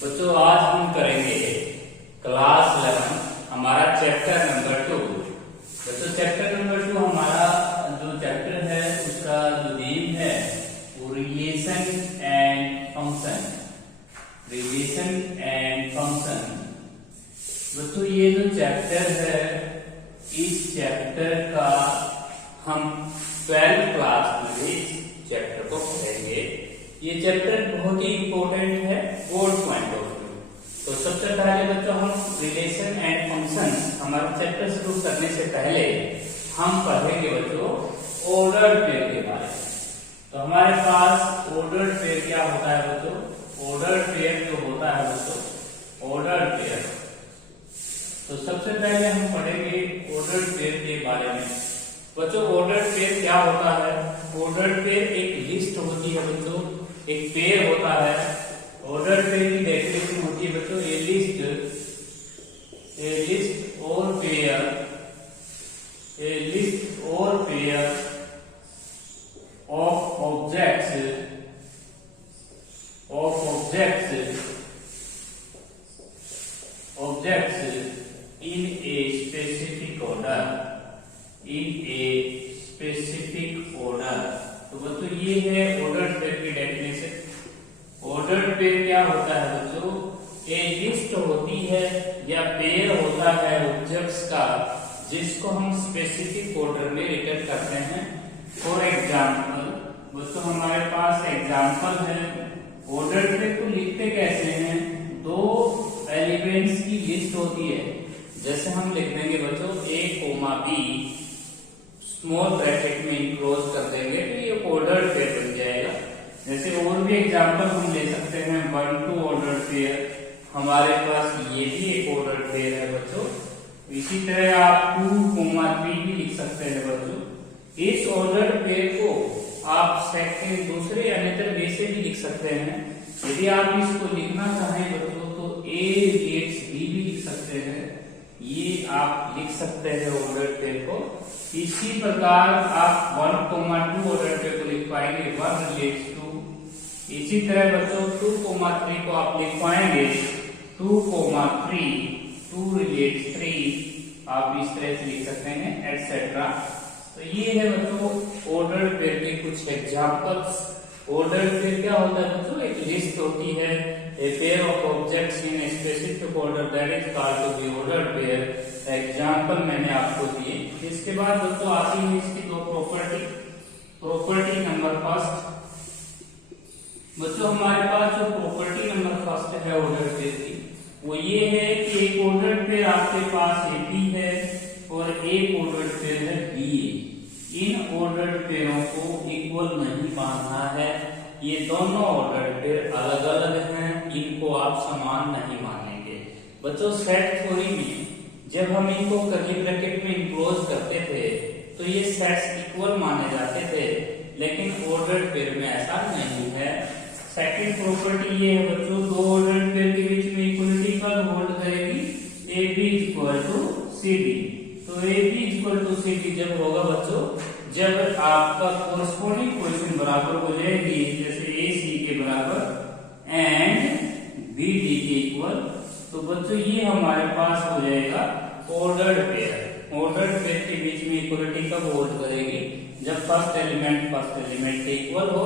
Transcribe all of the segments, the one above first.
बच्चों आज हम करेंगे क्लास 11 हमारा चैप्टर नंबर 2। बच्चों चैप्टर नंबर 2 हमारा जो चैप्टर है उसका जो नेम है वो relation and function. Relation and function. बच्चों ये जो चैप्टर है इस चैप्टर का हम 12th क्लास में इस चैप्टर को पढ़ेंगे। ये चैप्टर बहुत ही इंपॉर्टेंट है बोर्ड पॉइंट ऑफ व्यू। तो सबसे पहले बच्चों हम रिलेशन एंड फंक्शन हमारा चैप्टर शुरू करने से पहले हम पढ़ेंगे बच्चों ऑर्डर्ड पेयर के बारे में। तो हमारे पास ऑर्डर्ड पेयर क्या होता है बच्चों? ऑर्डर्ड पेयर जो होता है बच्चों ऑर्डर्ड पेयर। तो सबसे पहले हम पढ़ेंगे ऑर्डर्ड पेयर के बारे में। बच्चों ऑर्डर्ड पेयर क्या होता है? ऑर्डर्ड पेयर एक लिस्ट होती है बच्चों, एक पेयर होता है। ऑर्डर्ड पेयर की डेफिनेशन होती है बच्चों ए लिस्ट और पेयर, ए लिस्ट और pair of objects in a specific order, तो बच्चों ये है ऑर्डर्ड पेयर की डेफिनेशन। ऑर्डर्ड पेयर क्या होता है बच्चों? ए लिस्ट होती है या पेयर होता है ऑब्जेक्ट्स का जिसको हम स्पेसिफिक ऑर्डर में रिटर्न करते हैं। फॉर एग्जाम्पल बच्चों हमारे पास एग्जाम्पल है ऑर्डर्ड पेयर को लिखते कैसे हैं? दो एलिमेंट्स की लिस्ट होती है। जैसे हम लिख देंगे बच्चों a, b स्मॉल ब्रैकेट में इनक्लोज कर देंगे तो ये ऑर्डर्ड पेयर बन जाएगा। जैसे और भी एग्जांपल हम ले सकते हैं 1 2 ऑर्डर्ड पेयर, हमारे पास ये भी एक ऑर्डर्ड पेयर है बच्चों। इसी तरह आप 2 3 भी लिख सकते हैं बच्चों। इस ऑर्डर्ड पेयर को आप सेकंड दूसरे अनदर वे से भी लिख सकते हैं। यदि आप इसको लिखना चाहें बच्चों तो a रिलेट्स b भी लिख सकते हैं। ये आप लिख सकते हैं ऑर्डर्ड पेयर को। इसी प्रकार आप 1 2 ऑर्डर्ड पेयर को लिख पाएंगे 1 रिलेट्स टू। इसी तरह बच्चों 2 3 को आप लिख पाएंगे 2 3 2 रिलेट्स 3। आप इस तरह से लिख सकते हैं एटसेट्रा। तो ये है बच्चों ऑर्डर्ड पेयर के कुछ एग्जांपल्स। ऑर्डर्ड पेयर क्या होता है बच्चों? एक लिस्ट होती है a pair of objects in a specific order that is called to be ordered pair। Example मैंने आपको दिए। इसके बाद दोस्तों आती है इसकी दो प्रॉपर्टी। प्रॉपर्टी नंबर फर्स्ट बच्चों हमारे पास जो प्रॉपर्टी नंबर फर्स्ट है ऑर्डर्ड पेयर की वो ये है कि एक ऑर्डर्ड पेयर आपके पास ए बी है और एक ऑर्डर्ड पेयर है बी ए। इन ऑर्डर्ड पेयरों को इक्वल नहीं मानना है। ये दोनों ऑर्डर्ड पेयर अलग अलग हैं, इनको आप समान नहीं मानेंगे। बच्चों सेट थ्योरी में जब हम इनको कर्ली ब्रैकेट में इनक्लोज करते थे तो ये सेट्स इक्वल माने जाते थे, लेकिन ऑर्डर्ड पेयर में ऐसा नहीं है। सेकंड प्रॉपर्टी ये है बच्चों दो ऑर्डर्ड पेयर के बीच में इक्वलिटी कब होल्ड करेगी? A B equal to C D. तो A B equal to C D जब होगा बच्चों जब आपका कोरस्पोंडिंग पोजीशन बराबर हो जाएगी, जैसे ए सी के बराबर एंड बी डी के इक्वल, तो बच्चों ये हमारे पास हो जाएगा ऑर्डर्ड पेयर। ऑर्डर्ड पेयर के बीच में इक्वलिटी कब होल्ड करेगी? जब फर्स्ट एलिमेंट के इक्वल हो,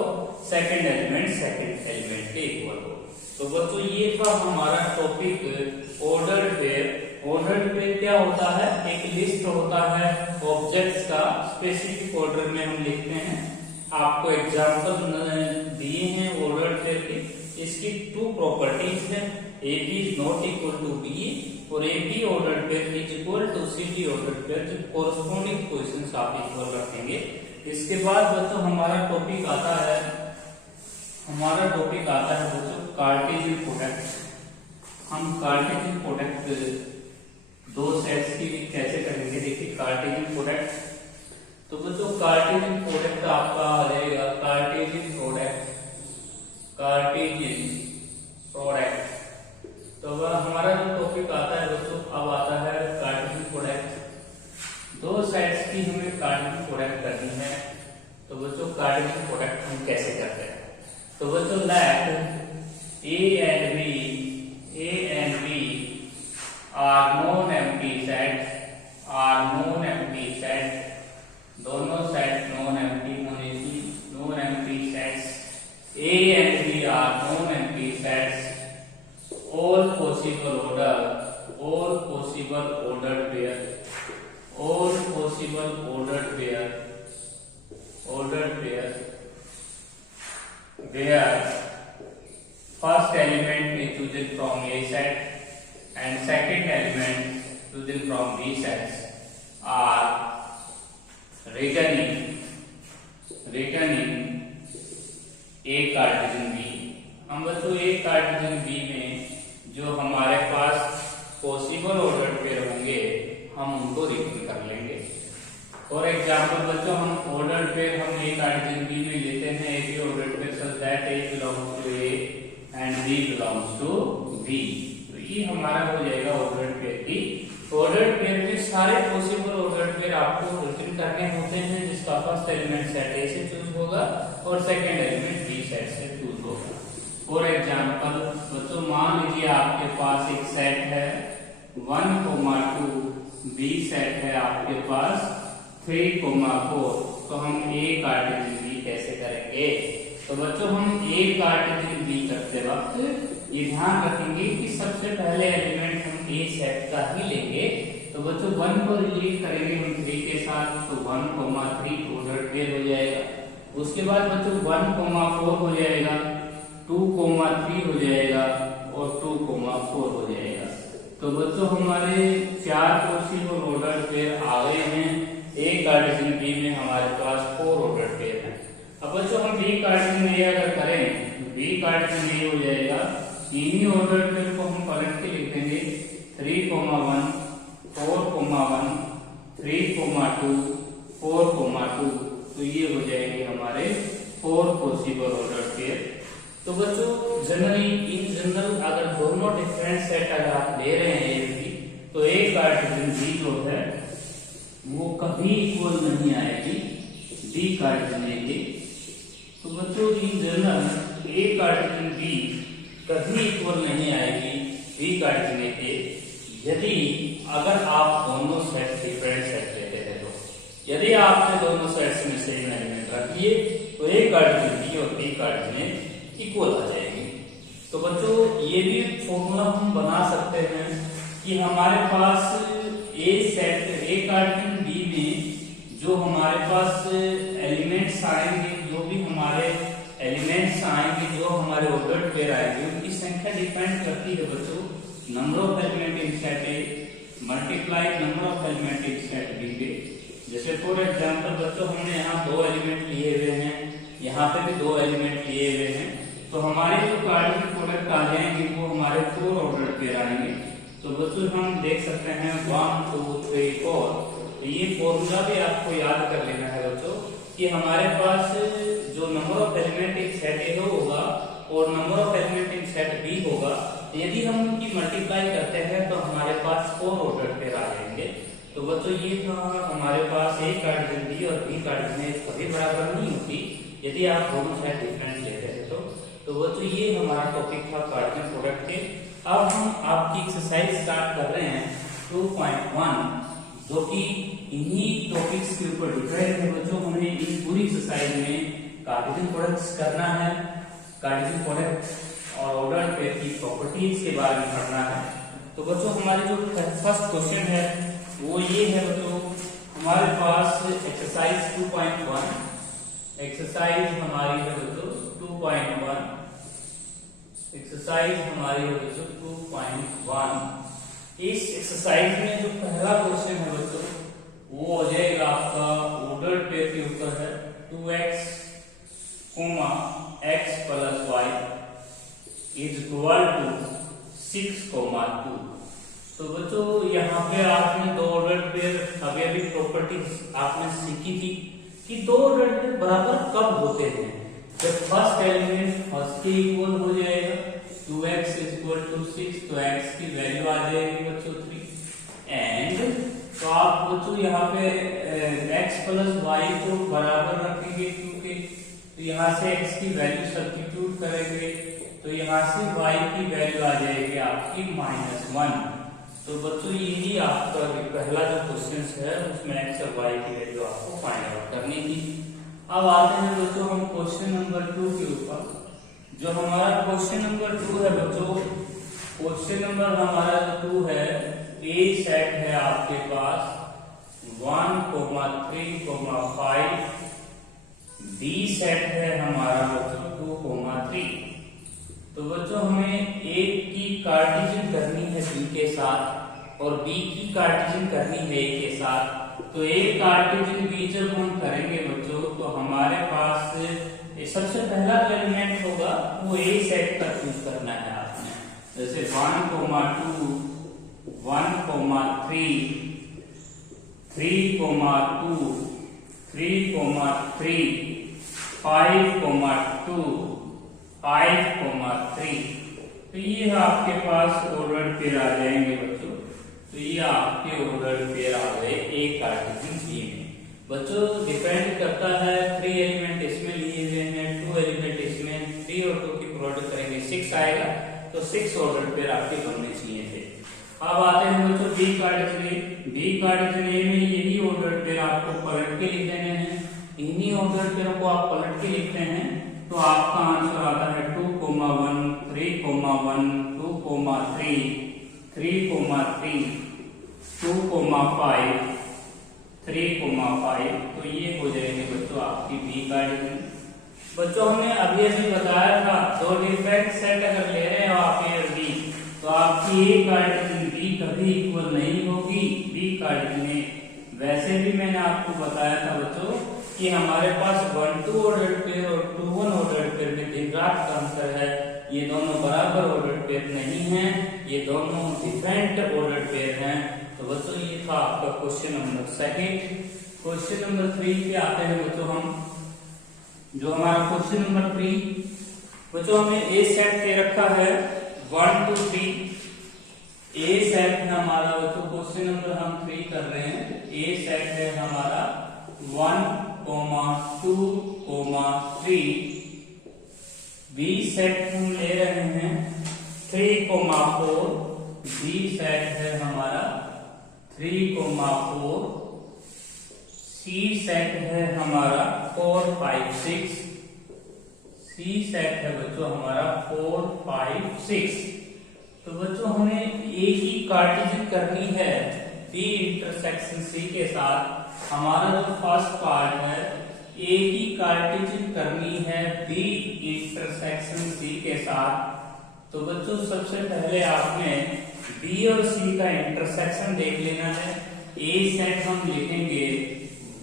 सेकंड एलिमेंट के इक्वल हो। तो बच्चों ये था हमारा topic ordered pair. Ordered pair क्या होता है? एक लिस्ट होता है ऑब्जेक्ट्स का, स्पेसिफिक ऑर्डर में हम लिखते हैं। आपको एग्जांपल दिए हैं ऑर्डर्ड पेयर के। इसकी 2 प्रॉपर्टीज है A B is not equal to B और A B ordered pair is equal to C D ordered pair. जो कोरस्पोंडिंग पोजीशंस आप इक्वल रखेंगे। इसके बाद बच्चों हमारा टॉपिक आता है बच्चों कार्टेशियन प्रोडक्ट। हम कार्टेशियन प्रोडक्ट दो सेट्स की कैसे करेंगे देखिए। कार्टेशियन प्रोडक्ट तो बच्चों कार्टेशियन प्रोडक्ट आपका रहेगा कार्टेशियन प्रोडक्ट। तो अब हमारा जो टॉपिक आता है बच्चों अब आता है कार्टेशियन प्रोडक्ट। दो सेट्स की हमें कार्टेशियन प्रोडक्ट करनी है। तो बच्चों कार्टेशियन प्रोडक्ट हम कैसे करते हैं? तो बच्चों let A and B sets all possible ordered pair where first element is chosen from A set and second element chosen from B sets are reckoning एक कार्टेशियन बी। हम बच्चों एक कार्टेशियन बी में जो हमारे पास पॉसिबल ऑर्डर पेयर होंगे हम उनको रिकन कर लेंगे। फॉर एग्जांपल बच्चों हम ऑर्डर पेयर हम एक कार्टेशियन बी में लेते हैं a b order pair such that a belongs to A and b belongs to B. तो ये हमारा हो जाएगा ऑर्डर पेयर की। ऑर्डर पेयर में सारे पॉसिबल ऑर्डर पेयर आपको रिकन करने होते हैं जिसका फर्स्ट एलिमेंट सेट ए से चूज होगा और सेकंड एलिमेंट बी सेट से चूज होगा। फॉर एग्जांपल बच्चों मान लीजिए आपके पास एक सेट है 1,2, बी सेट है आपके पास 3,4। तो हम ए कार्टेशियन बी कैसे करेंगे? तो बच्चों हम ए कार्टेशियन बी करते वक्त ये ध्यान रखेंगे कि सबसे पहले एलिमेंट हम ए सेट का ही लेंगे। तो बच्चों 1 को रिलेट करेंगे हम 3 के साथ, तो 1,3 ऑर्डर पेयर हो जाएगा। उसके बाद बच्चों 1,4 हो जाएगा, 2,3 हो जाएगा और 2,4 हो जाएगा। तो बच्चों हमारे 4 पॉसिबल ऑर्डर पेयर आ गए हैं। एक कार्टेशियन बी में हमारे पास 4 ऑर्डर पेयर है। अब बच्चों हम बी कार्टेशियन ए अगर करें तो बी कार्टेशियन ए हो जाएगा, इन्हीं ऑर्डर पेयर को हम पलट के लिख देंगे 3,1, 4,1, 3,2, 4,2। तो ये हो जाएंगे हमारे 4 पॉसिबल ऑर्डर पेयर। तो बच्चों जनरली इन जनरल अगर दोनों डिफरेंट सेट अगर आप ले रहे हैं तो एक कार्टेशियन बी जो है वो कभी इक्वल नहीं आएगी बी कार्टेशियन ए के। तो बच्चों in general A Cartesian B कभी इक्वल नहीं आएगी बी कार्टेशियन ए के यदि अगर आप दोनों सेट डिफरेंट सेट लेते हैं। तो यदि आपने दोनों सेट्स में सेम एलिमेंट रख लिए तो ए कार्टेशियन बी और बी कार्टेशियन इक्वल आ जाएंगे। तो बच्चों ये भी फॉर्मूला हम बना सकते हैं कि हमारे पास ए सेट ए कार्टेशियन बी में जो हमारे पास एलिमेंट्स आएंगे, जो भी हमारे एलिमेंट्स आएंगे, जो हमारे ऑर्डर्ड पेयर आएंगे उनकी संख्या डिपेंड करती है बच्चों number of element in set A multiply number of element in set B पे। जैसे फॉर एग्जांपल बच्चों हमने यहाँ 2 एलिमेंट लिए हुए हैं, यहाँ पे भी 2 एलिमेंट लिए हुए हैं। तो हमारे जो कार्टेशियन प्रोडक्ट आ जाएंगे वो हमारे 4 ऑर्डर पेयर आएंगे। तो बच्चों हम देख सकते हैं 1, 2, 3, 4। तो ये फॉर्मूला भी आपको याद कर लेना है बच्चों कि हमारे पास जो number of element in set A होगा और number of element in set B होगा, यदि हम उनकी मल्टीप्लाई करते हैं तो हमारे पास 4 ऑर्डर पेयर आ जाएंगे। तो बच्चों ये था हमारे पास ए कार्टेशियन बी और बी कार्टेशियन कभी बराबर नहीं होती यदि आप दोनों सेट डिफरेंट लेते हैं। तो बच्चों ये हमारा टॉपिक था कार्टेशियन प्रोडक्ट के। अब हम आपकी एक्सरसाइज स्टार्ट कर रहे हैं 2.1 जो कि इन्हीं टॉपिक्स के ऊपर डिपेंड है। बच्चों हमें इस पूरी एक्सरसाइज में कार्टेशियन प्रोडक्ट्स करना है, कार्टेशियन प्रोडक्ट और ऑर्डर पेयर की प्रॉपर्टीज के बारे में पढ़ना है। तो बच्चों हमारे जो फर्स्ट क्वेश्चन है वो ये है बच्चों, हमारे पास एक्सरसाइज 2.1 एक्सरसाइज हमारी है बच्चों 2.1 एक्सरसाइज हमारी है बच्चों 2.1। इस एक्सरसाइज में जो पहला क्वेश्चन है बच्चों वो हो जाएगा आपका ऑर्डर पेयर के ऊपर है 2x, x plus y is equal to 6,2। तो बच्चों यहाँ पे आपने 2 ऑर्डर पेयर अभी प्रॉपर्टीज आपने सीखी थी कि 2 ऑर्डर पेयर बराबर कब होते हैं? जब फर्स्ट एलिमेंट फर्स्ट के इक्वल हो जाएगा 2x is equal to 6 तो x की वैल्यू आ जाएगी बच्चों 3 एंड तो आप बच्चों यहाँ पे x प्लस y को बराबर रखेंगे क्योंकि तो यहाँ से x की वैल्यू सब्स्टिट्यूट करेंगे तो यहाँ से y की वैल्यू आ जाएगी आपकी -1। तो बच्चों यही आपका पहला जो क्वेश्चन है उसमें x और y की वैल्यू आपको फाइंड आउट करनी थी। अब आते हैं दोस्तों हम क्वेश्चन नंबर 2 के ऊपर जो हमारा क्वेश्चन नंबर 2 है बच्चों, क्वेश्चन नंबर हमारा जो 2 है, ए सेट है आपके पास 1,3,5, बी सेट है हमारा बच्चों 2,3। तो बच्चों हमें ए की कार्टेशियन करनी है बी के साथ और बी की कार्टेशियन करनी है ए के साथ। तो ए कार्टेशियन बी जब हम करेंगे बच्चों तो हमारे पास सबसे पहला जो एलिमेंट होगा वो ए सेट का चूज करना है आपने। जैसे 1,2, 1,3, 3,2, 3,3, 5,2, 5,3। तो ये आपके पास ऑर्डर्ड पेयर आ जाएंगे बच्चों। तो ये आपके ऑर्डर्ड पेयर आ गए ए कार्टेशियन बी में। बच्चों डिपेंड करता है 3 एलिमेंट इसमें लिए हुए हैं, 2 एलिमेंट इसमें, 3 और 2 की प्रोडक्ट करेंगे 6 आएगा। तो 6 ऑर्डर्ड पेयर आपके बनने चाहिए थे। अब आते हैं बच्चों बी कार्टेशियन ए। बी कार्टेशियन ए में यही ऑर्डर्ड पेयर आपको पलट के लिख देने हैं। इन्हीं ऑर्डर्ड पेयर को आप पलट के लिखते हैं तो आपका आंसर आता है 2,1, 3,1, 2,3, 3,3, 2,5, 3,5। तो ये हो जाएंगे बच्चों आपकी बी कार्टेशियन। बच्चों हमने अभी बताया था दो डिफरेंट सेट अगर ले रहे हो आप ए और बी तो आपकी ए कार्टेशियन बी कभी इक्वल नहीं होगी बी कार्टेशियन ए। वैसे भी मैंने आपको बताया था बच्चों कि हमारे पास 1,2 ऑर्डर्ड पेयर और 2,1 ऑर्डर्ड पेयर में दिन रात का अंतर है। ये दोनों बराबर ऑर्डर्ड पेयर नहीं है, ये दोनों डिफरेंट ऑर्डर्ड पेयर हैं। तो बच्चों ये था आपका क्वेश्चन नंबर 2। क्वेश्चन नंबर 3 पे आते हैं बच्चों हम। जो हमारा क्वेश्चन नंबर 3 बच्चों हमें ए सेट दे रखा है 1 2 3। ए सेट है हमारा बच्चों, क्वेश्चन नंबर हम 3 कर रहे हैं। ए सेट है हमारा 1, 2, 3। बी सेट हम ले रहे हैं 3,4। बी सेट है हमारा 3,4। सी सेट है हमारा 4, 5, 6। सी सेट है बच्चों हमारा 4, 5, 6। तो बच्चों हमें ए की कार्टेशियन करनी है बी इंटरसेक्शन सी के साथ। हमारा जो फर्स्ट पार्ट है ए की कार्टेशियन करनी है बी इंटरसेक्शन सी के साथ। तो बच्चों सबसे पहले आपने बी और सी का इंटरसेक्शन देख लेना है। ए सेट हम लिखेंगे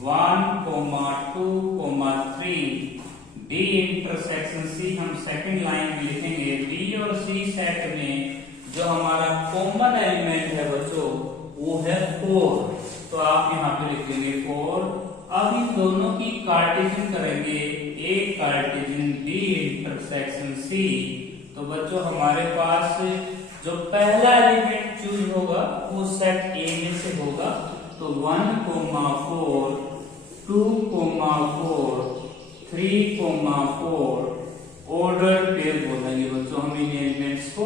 1,2,3। डी इंटरसेक्शन सी हम सेकंड लाइन में लिखेंगे। बी और सी सेट में जो हमारा कॉमन एलिमेंट है बच्चों वो है 4। तो आप यहाँ पे लिखेंगे 4। अब इन दोनों की कार्टेशियन करेंगे ए कार्टेशियन बी इंटरसेक्शन सी। तो बच्चों हमारे पास जो पहला एलिमेंट चूज होगा वो सेट ए में से होगा। तो 1,4, 2,4, 3,4 ऑर्डर पेयर बोलेंगे बच्चों हम इन एलिमेंट्स को।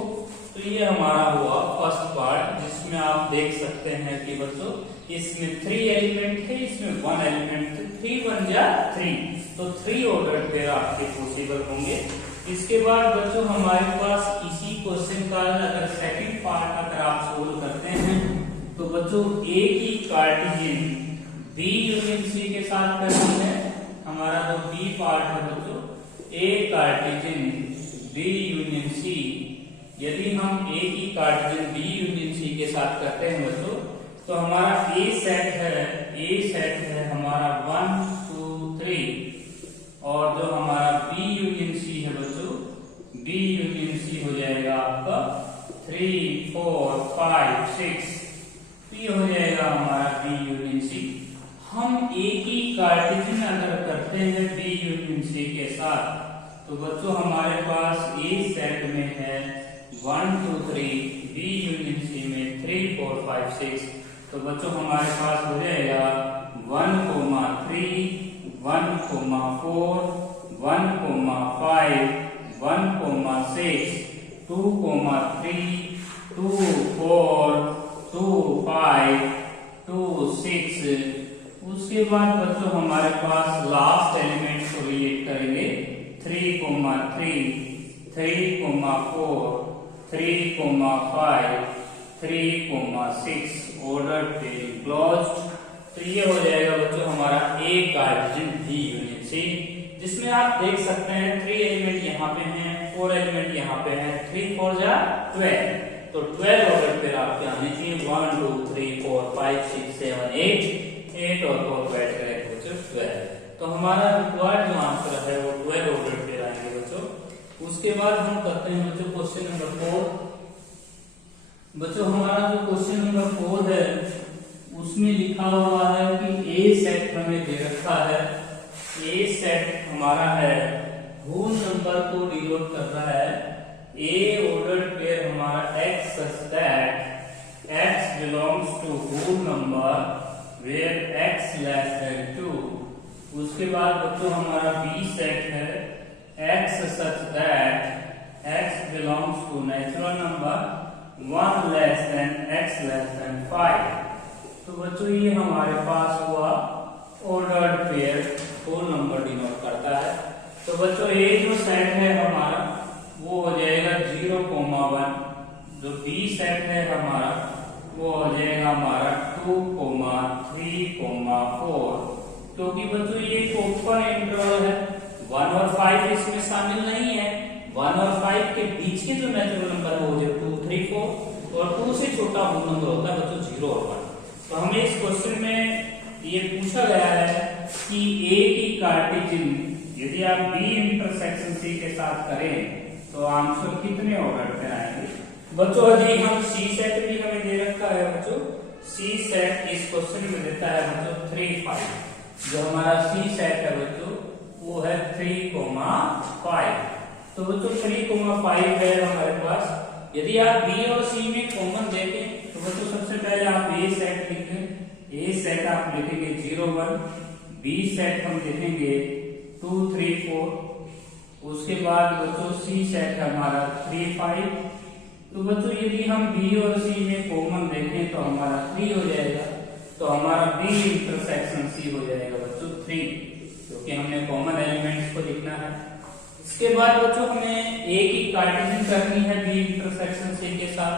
तो ये हमारा हुआ फर्स्ट पार्ट जिसमें आप देख सकते हैं कि बच्चों इसमें 3 एलिमेंट थे, इसमें 1 एलिमेंट थे। 3 1 जा 3, तो 3 ऑर्डर पेयर आपके पॉसिबल होंगे। इसके बाद बच्चों हमारे पास इसी क्वेश्चन का अगर सेकंड पार्ट अगर आप सोल्व करते हैं तो बच्चों ए की कार्टेशियन बी यूनियन सी के साथ करनी है। हमारा जो बी पार्ट है बच्चों ए कार्टेशियन बी यूनियन सी। यदि हम ए की कार्टेशियन बी यूनियन सी के साथ करते हैं बच्चों तो हमारा ए सेट है हमारा 1 2 3 और जो हमारा बी यूनियन सी है बच्चों बी यूनियन सी हो जाएगा आपका 3 4 5 6। तो ये हो जाएगा हमारा बी यूनियन सी। हम ए की कार्टेशियन अगर करते हैं बी यूनियन सी के साथ तो बच्चों हमारे पास ए सेट में है 1 2 3, बी यूनियन सी में 3 4 5 6। तो बच्चों हमारे पास हो जाएगा 1,3, 1,4, 1,5, 1,6, 2,3, 2 4, 2 5, 2 6। उसके बाद बच्चों हमारे पास लास्ट एलिमेंट को रिलेट करेंगे 3,3, 3,4, 3,5, 3,6 ऑर्डर पेयर क्लोज्ड। तो ये हो जाएगा बच्चों हमारा ए कार्टेशियन बी यूनिट सी, जिसमें आप देख सकते हैं 3 एलिमेंट यहाँ पे हैं, 4 एलिमेंट यहाँ पे हैं, 3 4 जा 12, तो 12 ऑर्डर पेयर आपके आने चाहिए। 1 2 3 4 5 6 7 8 और 4 को ऐड करें बच्चों 12। तो हमारा रिक्वायर्ड जो आंसर है वो 12 ऑर्डर पेयर आएंगे बच्चों। उसके बाद हम करते हैं बच्चों क्वेश्चन नंबर 4। बच्चों हमारा जो क्वेश्चन नंबर 4 है उसमें लिखा हुआ है कि ए सेट हमें दे रखा है। ए सेट हमारा है, होल नंबर को डिनोट कर रहा है। ए ऑर्डर्ड पेयर हमारा x such that x belongs to whole number where x less than 2। उसके बाद बच्चों हमारा बी सेट है x such that x belongs to natural number 1 less than x less than 5। तो बच्चों ये हमारे पास हुआ ordered pair, whole number denote करता है। तो बच्चों ये जो सेट है हमारा वो हो जाएगा 0,1, जो बी सेट है हमारा वो हो जाएगा हमारा 2,3,4, क्योंकि बच्चों ये ओपन इंटरवल है, 1 और 5 इसमें शामिल नहीं है। 1 और 5 के बीच के जो नेचुरल नंबर है वो 2 3 4 और 2 से छोटा होल नंबर होता है बच्चों 0 और 1। तो हमें इस क्वेश्चन में ये पूछा गया है कि ए की कार्टेशियन यदि आप बी इंटरसेक्शन सी के साथ करें तो आंसर कितने ऑर्डर पे आएंगे। बच्चों यदि हम सी सेट भी हमें दे रखा है बच्चों, सी सेट इस क्वेश्चन में देता है बच्चों 3 5। जो हमारा सी सेट है बच्चों वो है 3,5। तो बच्चों 3,5 है हमारे पास। यदि आप बी और सी में कॉमन देखें तो बच्चों सबसे पहले आप ए सेट लिखें। ए सेट आप लिखेंगे 0 1, बी सेट हम लिखेंगे 2 3 4। उसके बाद बच्चों सी सेट हमारा 3 5। तो बच्चों यदि हम बी और सी में कॉमन देखें तो हमारा 3 हो जाएगा। तो हमारा बी इंटरसेक्शन सी हो जाएगा बच्चों 3, क्योंकि हमने कॉमन एलिमेंट्स को लिखना है। इसके बाद बच्चों हमें ए की कार्टेशियन करनी है बी इंटरसेक्शन सी के साथ।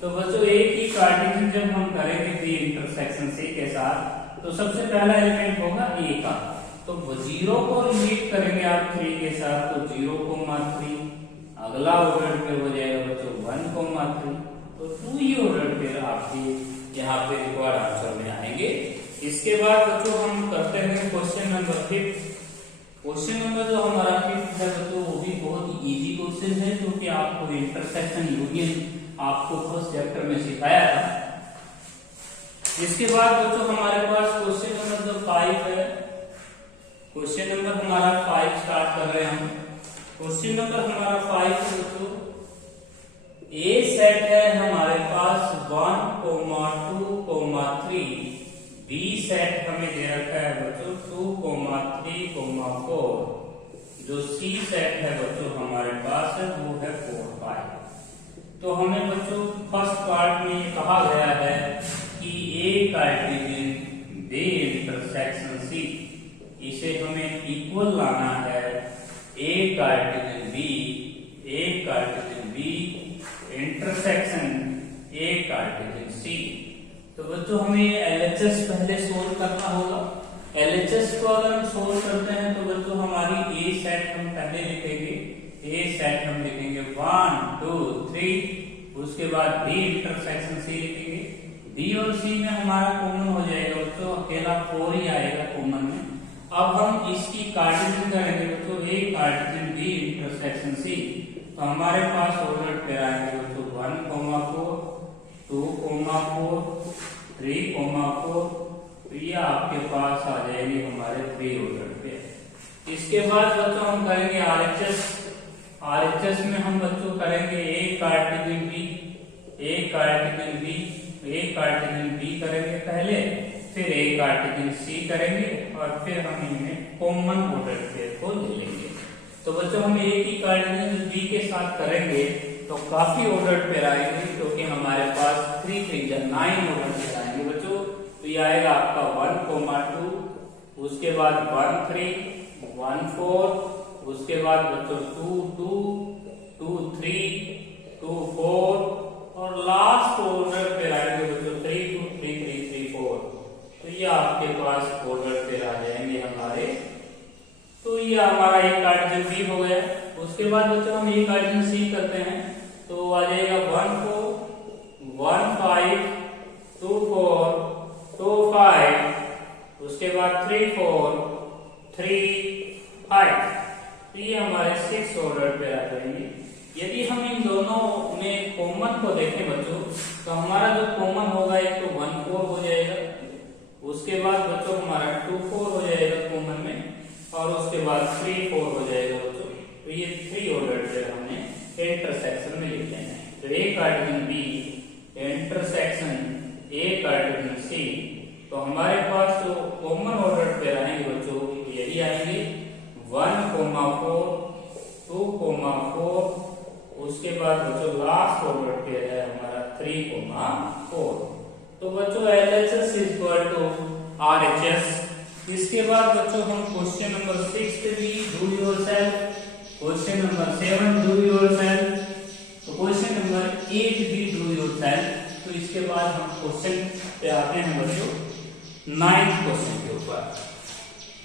तो बच्चों ए की कार्टेशियन जब हम करेंगे बी इंटरसेक्शन सी के साथ तो सबसे पहला एलिमेंट होगा ए का। तो 0 को रिलेट करेंगे आप 3 के साथ, तो 0,3। अगला ऑर्डर पेयर हो जाएगा बच्चों 1,3। तो 2 ही ऑर्डर पेयर आपके यहाँ पे रिक्वायर्ड आंसर में आएंगे। इसके बाद बच्चों हम करते हैं क्वेश्चन नंबर 5। क्वेश्चन नंबर जो हमारा 5 है बच्चों वो भी बहुत इजी क्वेश्चन है, जो कि आपको इंटरसेक्शन यूनियन आपको फर्स्ट चैप्टर में सिखाया था। इसके बाद बच्चों हमारे पास क्वेश्चन नंबर जो 5 है, क्वेश्चन नंबर हमारा 5 स्टार्ट कर रहे हैं हम। क्वेश्चन नंबर हमारा 5 बच्चों ए सेट है हमारे पास 1,2,3। बी सेट हमें दे रखा है बच्चों 2,3,4। जो सी सेट है बच्चों हमारे पास है वो है 4 5। तो हमें बच्चों फर्स्ट पार्ट में कहा गया है कि A Cartesian B intersection C, इसे हमें इक्वल लाना है A Cartesian B intersection A Cartesian C. तो बच्चों हमें एलएचएस पहले सोल्व करना होगा। एलएचएस को अगर हम सोल्व करते हैं तो बच्चों हमारी ए सेट हम पहले लिखेंगे। ए सेट हम लिखेंगे 1 2 3। उसके बाद बी इंटरसेक्शन सी लिखेंगे। बी और सी में हमारा कॉमन हो जाएगा बच्चों, अकेला 4 ही आएगा कॉमन में। अब हम इसकी कार्टेशियन करेंगे बच्चों ए कार्टेशियन बी इंटरसेक्शन सी। तो हमारे पास ऑर्डर पेयर आएंगे बच्चों 1,4 2,4 3,4। तो ये आपके पास आ जाएंगे हमारे 3 ऑर्डर पेयर। इसके बाद बच्चों हम करेंगे आरएचएस। आरएचएस में हम बच्चों करेंगे ए कार्टेशियन बी करेंगे पहले, फिर ए कार्टेशियन सी करेंगे और फिर हम इनमें कॉमन ऑर्डर पेयर को ले लेंगे। तो बच्चों हम ए की कार्टेशियन बी के साथ करेंगे तो काफी ऑर्डर पेयर आएंगे, क्योंकि हमारे पास 3 3 9 ऑर्डर पेयर आएंगे बच्चों। तो ये आएगा आपका 1,2, उसके बाद 1 3 1 4, उसके बाद बच्चों 2 2 2 3 2 4 और लास्ट ऑर्डर पेयर आएंगे बच्चों 3 2 3 3 3 4। तो ये आपके पास ऑर्डर पेयर आ जाएंगे हमारे। तो ये हमारा एक कार्टेशियन बी हो गया। उसके बाद बच्चों हम एक कार्टेशियन सी करते हैं तो आ जाएगा 1 4 1 5 2 4 2 5। उसके बाद 3 4 3 5। तो ये हमारे 6 ऑर्डर पे आ जाएंगे। यदि हम इन दोनों में कॉमन को देखें बच्चों तो हमारा जो कॉमन होगा एक तो 1 4 हो जाएगा। उसके बाद बच्चों हमारा 2 4 हो जाएगा कॉमन में और उसके बाद 3 4 हो जाएगा बच्चों। तो ये 3 ऑर्डर पे हमने इंटरसेक्शन में लिख लेना है। तो A Cartesian B intersection A Cartesian C. तो हमारे पास जो कॉमन ऑर्डर पे आएंगे बच्चों यही आएंगे 1 4 2 4। उसके बाद बच्चों लास्ट ऑर्डर पे है हमारा 3 4। तो बच्चों LHS is equal to RHS। इसके बाद बच्चों हम क्वेश्चन नंबर 6 पे भी do yourself, question number 7 do yourself, तो क्वेश्चन नंबर 8 भी डू योरसेल्फ। तो इसके बाद हम क्वेश्चन पे आते हैं बच्चों 9th क्वेश्चन के ऊपर।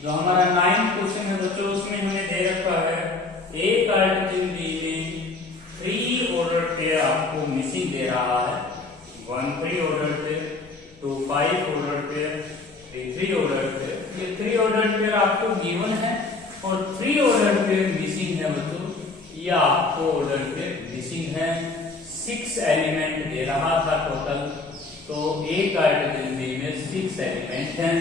जो हमारा 9th क्वेश्चन है बच्चों उसमें हमें दे रखा है ए कार्टेशियन बी में 3 ऑर्डर पेयर आपको मिसिंग दे रहा है। 1 3 order pair, 2 5 order pair, 3 order pair. ये 3 ऑर्डर पेयर आपको गिवन है और 3 ऑर्डर पेयर मिसिंग है बच्चों। ये आपको ऑर्डर पेयर मिसिंग है। 6 एलिमेंट दे रहा था टोटल। तो ए कार्टेशियन बी में 6 एलिमेंट हैं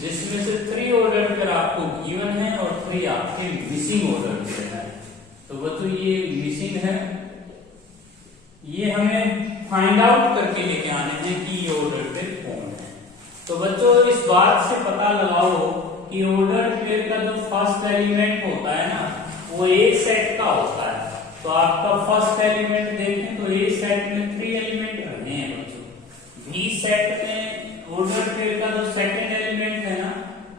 जिसमें से 3 ऑर्डर पेयर आपको गिवन है और 3 आपके मिसिंग ऑर्डर पेयर है। तो बच्चों ये मिसिंग है, ये हमें फाइंड आउट करके लेके आने हैं कि ये ऑर्डर पेयर कौन है। तो बच्चों इस बात से पता लगाओ कि ऑर्डर पेयर का जो फर्स्ट एलिमेंट होता है ना वो ए सेट का होता है। तो आपका फर्स्ट एलिमेंट देखें तो ए सेट में 3 एलिमेंट रहने हैं बच्चों। बी सेट में ऑर्डर पेयर का जो सेकंड एलिमेंट है ना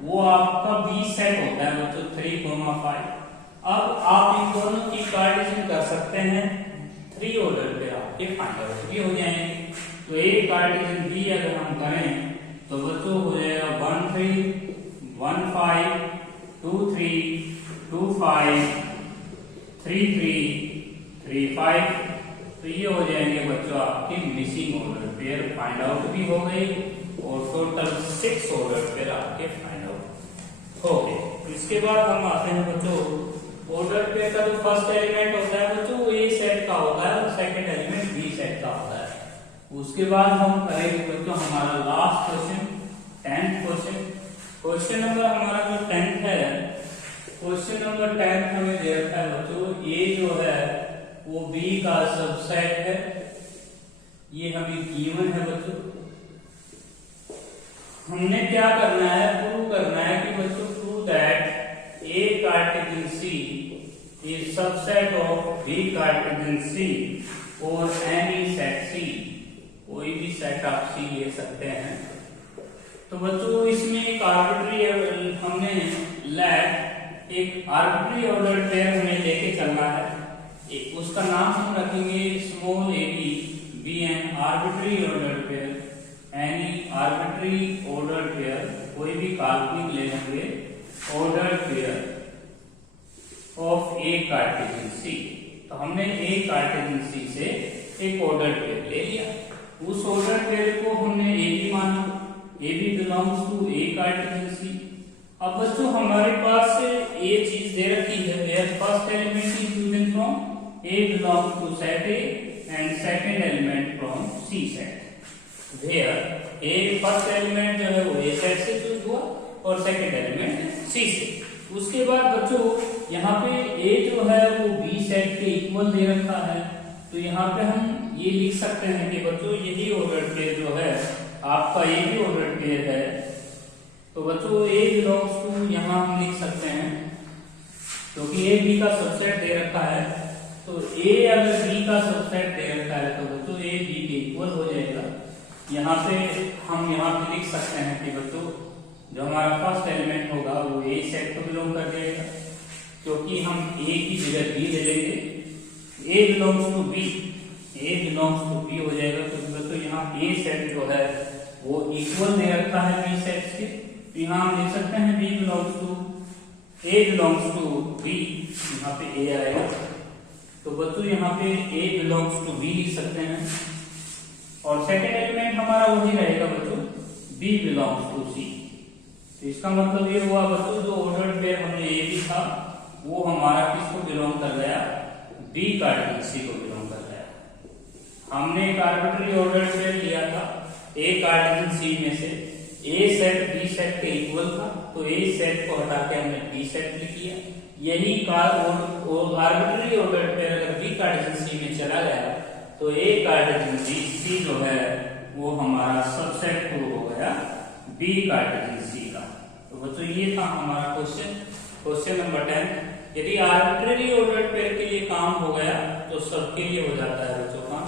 वो आपका बी सेट होता है बच्चों 3 5। अब आप इन दोनों की कार्टेशियन कर सकते हैं 3 ऑर्डर पे आपके फाइंड आउट भी हो जाएंगे। तो ए कार्टेशियन बी अगर हम करें तो बच्चों हो जाएगा 1 3 1 5 2 3 2 5 3 3 3 5। तो ये हो जाएंगे बच्चों आपके missing order pair find out भी हो गई और टोटल 6 ऑर्डर पेयर आपके फाइंड आउट हो गए। इसके बाद हम आते हैं बच्चों ऑर्डर पेयर का जो फर्स्ट एलिमेंट होता है बच्चों वो ए सेट का होता है और सेकंड एलिमेंट बी सेट का होता है। उसके बाद हम करेंगे बच्चों हमारा last question 10th question. Question number हमारा जो 10th है, क्वेश्चन नंबर 10th हमें दे रखा है बच्चों ए जो है वो बी का सबसेट है। ये हमें गिवन है बच्चों। हमने क्या करना है, प्रूव करना है कि बच्चों prove that A Cartesian C is subset of B Cartesian C और any set C। कोई भी सेट आप C ले सकते हैं। तो बच्चों इसमें एक आर्बिट्री हमने एक आर्बिट्री ऑर्डर पेयर हमें लेके चलना है। उसका नाम हम रखेंगे small a b an arbitrary order pair. Any arbitrary order pair कोई भी काल्पनिक ले लेंगे order pair of A Cartesian C. तो हमने ए कार्टेशियन सी से एक ऑर्डर पेयर ले लिया। उस ऑर्डर पेयर को हमने ए बी माना। A B belongs to A Cartesian C. अब बच्चों हमारे पास ए चीज दे रखी है where first element is given from A belongs to set A and second element from C set. Where A first element जो है वो ए सेट से चूज हुआ और सेकंड एलिमेंट सी से। उसके बाद बच्चों यहाँ पे ए जो है वो बी सेट के इक्वल दे रखा है। तो यहाँ पे हम ये लिख सकते हैं कि बच्चों यही ऑर्डर पेयर जो है आपका ये भी ऑर्डर पेयर है। तो बच्चों ए बिलोंग्स टू यहाँ हम लिख सकते हैं क्योंकि ए बी का सबसेट दे रखा है। तो ए अगर बी का सबसेट दे रखा है तो बच्चों ए बी के इक्वल हो जाएगा। यहाँ पे हम यहाँ पे लिख सकते हैं कि बच्चों जो हमारा फर्स्ट एलिमेंट होगा वो ए सेट को बिलोंग कर जाएगा क्योंकि हम ए की जगह बी ले लेंगे। A belongs to B, A belongs to B हो जाएगा। तो यहाँ ए सेट जो है वो इक्वल दे रखा है बी सेट के, तो यहाँ हम लिख सकते हैं b belongs to A belongs to B, यहाँ पे ए आएगा। तो बच्चों यहाँ पे ए बिलोंग्स टू बी लिख सकते हैं, और सेकेंड एलिमेंट हमारा वही रहेगा बच्चों बी बिलोंग्स टू सी। तो इसका मतलब ये हुआ बच्चों जो ऑर्डर्ड पेयर हमने ए बी था वो हमारा किसको बिलोंग कर गया, बी कार्डिनल सी को बिलोंग कर गया। हमने एक आर्बिट्ररी ऑर्डर्ड पेयर लिया था ए कार्डिनल सी में से, ए सेट बी सेट के इक्वल था, तो ए सेट को हटा के हमने बी सेट लिख लिया। यही आर्बिट्ररी ऑर्डर्ड पेयर अगर बी कार्डिनल सी में चला गया तो ए कार्डिनल सी जो है वो हमारा सबसेट प्रूव हो गया बी कार्डिनल सी का। तो बच्चों ये था हमारा क्वेश्चन नंबर 10। यदि आर्बिट्ररी ऑर्डर्ड पेयर के लिए काम हो गया तो सबके लिए हो जाता है बच्चों काम।